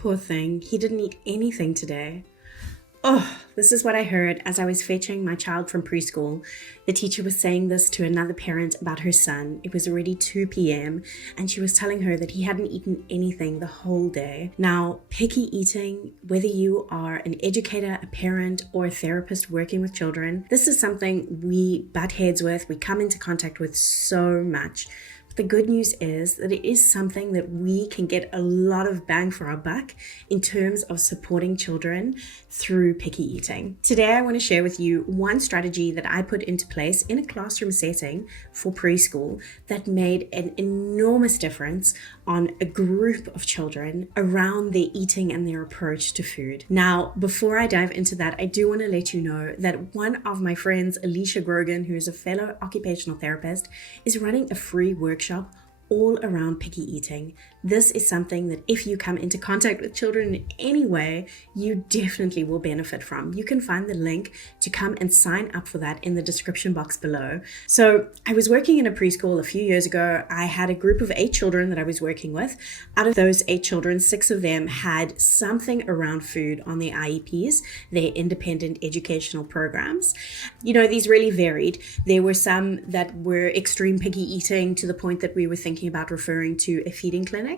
poor thing. He didn't eat anything today. Oh, this is what I heard as I was fetching my child from preschool. The teacher was saying this to another parent about her son. It was already 2 p.m. and she was telling her that he hadn't eaten anything the whole day. Now, picky eating, whether you are an educator, a parent, or a therapist working with children, this is something we butt heads with, we come into contact with so much. The good news is that it is something that we can get a lot of bang for our buck in terms of supporting children through picky eating. Today, I want to share with you one strategy that I put into place in a classroom setting for preschool that made an enormous difference on a group of children around their eating and their approach to food. Now, before I dive into that, I do want to let you know that one of my friends, Alicia Grogan, who is a fellow occupational therapist, is running a free workshop all around picky eating. This is something that if you come into contact with children in any way, you definitely will benefit from. You can find the link to come and sign up for that in the description box below. So I was working in a preschool a few years ago. I had a group of 8 children that I was working with. Out of those 8 children, 6 of them had something around food on their IEPs, their independent educational programs. You know, these really varied. There were some that were extreme picky eating to the point that we were thinking about referring to a feeding clinic,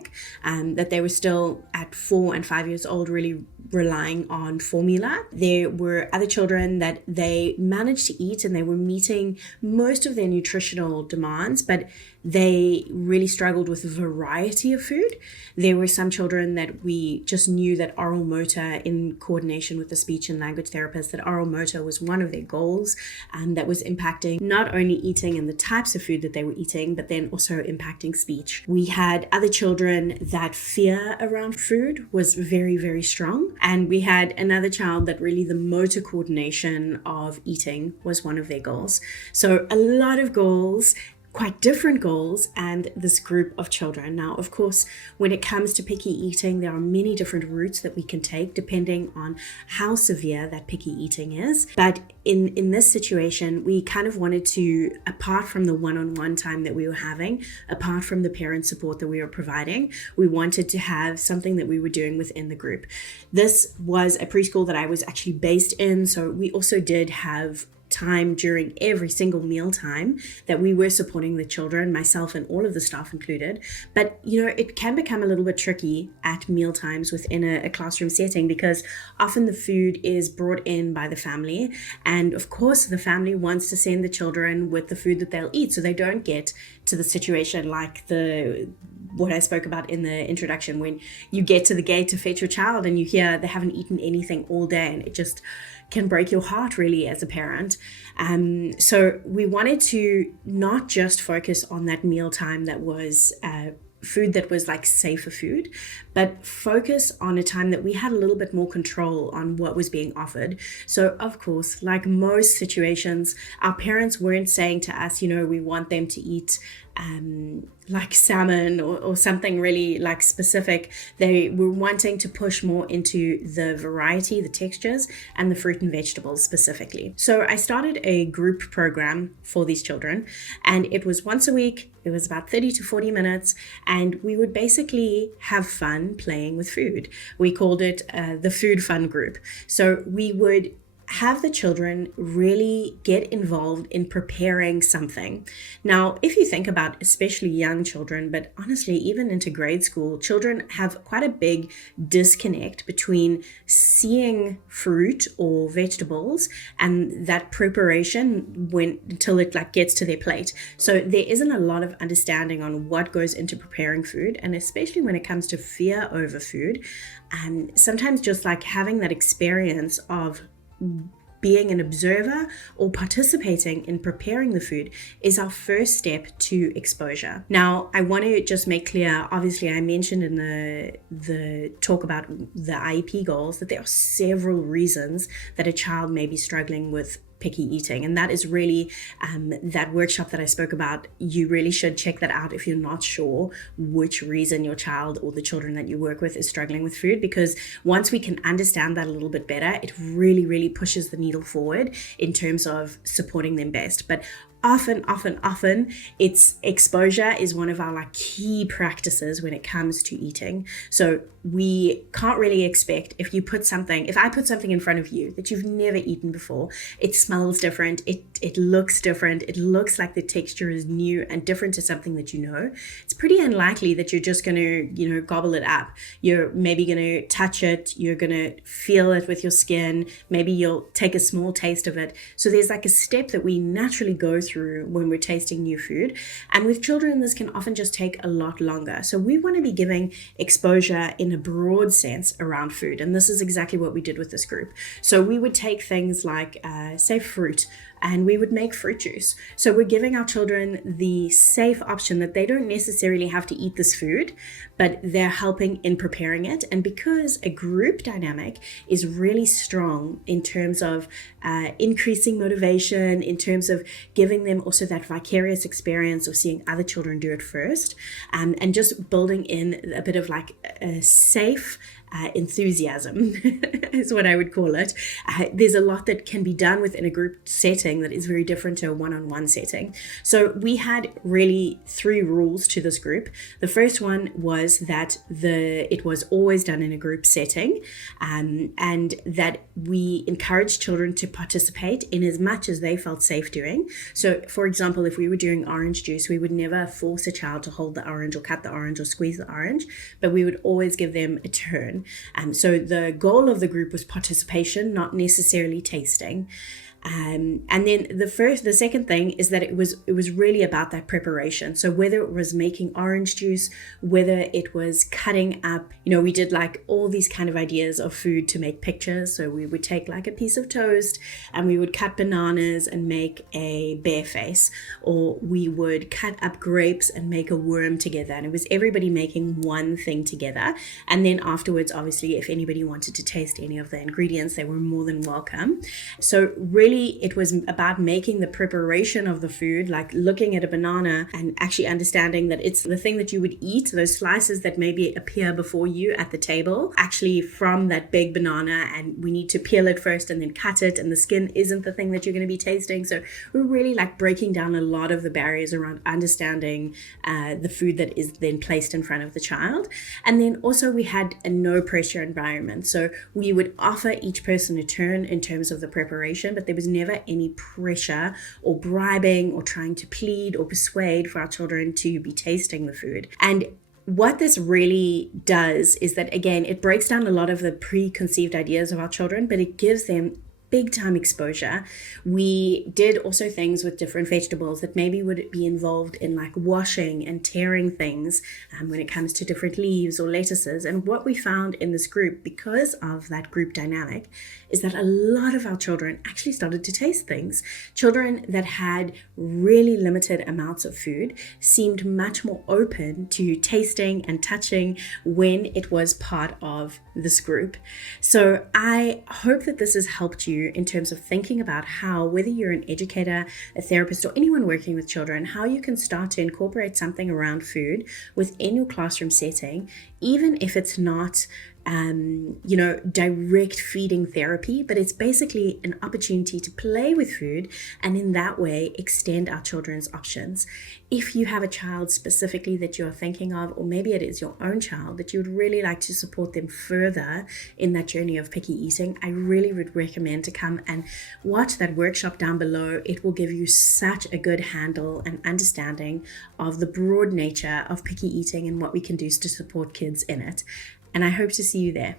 that they were still at 4 and 5 years old really relying on formula. There were other children that they managed to eat and they were meeting most of their nutritional demands, but they really struggled with a variety of food. There were some children that we just knew that oral motor, in coordination with the speech and language therapist, that oral motor was one of their goals, and that was impacting not only eating and the types of food that they were eating, but then also impacting speech. We had other children that fear around food was very, very strong. And we had another child that really the motor coordination of eating was one of their goals. So a lot of goals, quite different goals, and this group of children. Now, of course, when it comes to picky eating, there are many different routes that we can take depending on how severe that picky eating is. But in this situation, we kind of wanted to, apart from the one-on-one time that we were having, apart from the parent support that we were providing, we wanted to have something that we were doing within the group. This was a preschool that I was actually based in, so we also did have time during every single meal time that we were supporting the children, myself and all of the staff included. But you know, it can become a little bit tricky at meal times within a classroom setting, because often the food is brought in by the family, and of course the family wants to send the children with the food that they'll eat, so they don't get to the situation like what I spoke about in the introduction, when you get to the gate to fetch your child and you hear they haven't eaten anything all day, and it just can break your heart really as a parent. So we wanted to not just focus on that meal time that was food that was like safer food, but focus on a time that we had a little bit more control on what was being offered. So of course, like most situations, our parents weren't saying to us, you know, we want them to eat like salmon or something really like specific. They were wanting to push more into the variety, the textures, and the fruit and vegetables specifically. So I started a group program for these children, and it was once a week. It was about 30 to 40 minutes, and we would basically have fun playing with food. We called it the Food Fun Group. So we would have the children really get involved in preparing something. Now, if you think about especially young children, but honestly, even into grade school, children have quite a big disconnect between seeing fruit or vegetables and that preparation until it like gets to their plate. So there isn't a lot of understanding on what goes into preparing food, and especially when it comes to fear over food. Sometimes just like having that experience of being an observer or participating in preparing the food is our first step to exposure. Now, I want to just make clear, obviously I mentioned in the talk about the IEP goals that there are several reasons that a child may be struggling with picky eating, and that is really that workshop that I spoke about. You really should check that out if you're not sure which reason your child or the children that you work with is struggling with food, because once we can understand that a little bit better, it really pushes the needle forward in terms of supporting them best. But often it's exposure is one of our like key practices when it comes to eating. So we can't really expect if I put something in front of you that you've never eaten before, it smells different, it looks different, it looks like the texture is new and different to something that you know. It's pretty unlikely that you're just going to, gobble it up. You're maybe going to touch it, you're going to feel it with your skin, maybe you'll take a small taste of it. So there's like a step that we naturally go through when we're tasting new food. And with children, this can often just take a lot longer. So we want to be giving exposure in a broad sense around food. And this is exactly what we did with this group. So we would take things like, say, fruit, and we would make fruit juice. So we're giving our children the safe option that they don't necessarily have to eat this food, but they're helping in preparing it. And because a group dynamic is really strong in terms of increasing motivation, in terms of giving them also that vicarious experience of seeing other children do it first, and just building in a bit of like a safe enthusiasm is what I would call it. There's a lot that can be done within a group setting that is very different to a one-on-one setting. So we had really 3 rules to this group. The first one was that it was always done in a group setting, and that we encouraged children to participate in as much as they felt safe doing. So for example, if we were doing orange juice, we would never force a child to hold the orange or cut the orange or squeeze the orange, but we would always give them a turn. So the goal of the group was participation, not necessarily tasting. And then the second thing is that it was really about that preparation. So whether it was making orange juice, whether it was cutting up, we did like all these kind of ideas of food to make pictures. So we would take like a piece of toast and we would cut bananas and make a bear face, or we would cut up grapes and make a worm together. And it was everybody making one thing together. And then afterwards, obviously, if anybody wanted to taste any of the ingredients, they were more than welcome. So really, it was about making the preparation of the food, like looking at a banana and actually understanding that it's the thing that you would eat, those slices that maybe appear before you at the table, actually from that big banana, and we need to peel it first and then cut it, and the skin isn't the thing that you're going to be tasting. So we're really like breaking down a lot of the barriers around understanding the food that is then placed in front of the child. And then also we had a no pressure environment. So we would offer each person a turn in terms of the preparation, but there was never any pressure or bribing or trying to plead or persuade for our children to be tasting the food. And what this really does is that, again, it breaks down a lot of the preconceived ideas of our children, but it gives them big time exposure. We did also things with different vegetables that maybe would be involved in like washing and tearing things when it comes to different leaves or lettuces. And what we found in this group, because of that group dynamic, is that a lot of our children actually started to taste things. Children that had really limited amounts of food seemed much more open to tasting and touching when it was part of this group. So I hope that this has helped you in terms of thinking about how, whether you're an educator, a therapist, or anyone working with children, how you can start to incorporate something around food within your classroom setting, even if it's not direct feeding therapy, but it's basically an opportunity to play with food and in that way extend our children's options. If you have a child specifically that you're thinking of, or maybe it is your own child that you would really like to support them further in that journey of picky eating, I really would recommend to come and watch that workshop down below. It will give you such a good handle and understanding of the broad nature of picky eating and what we can do to support kids in it. And I hope to see you there.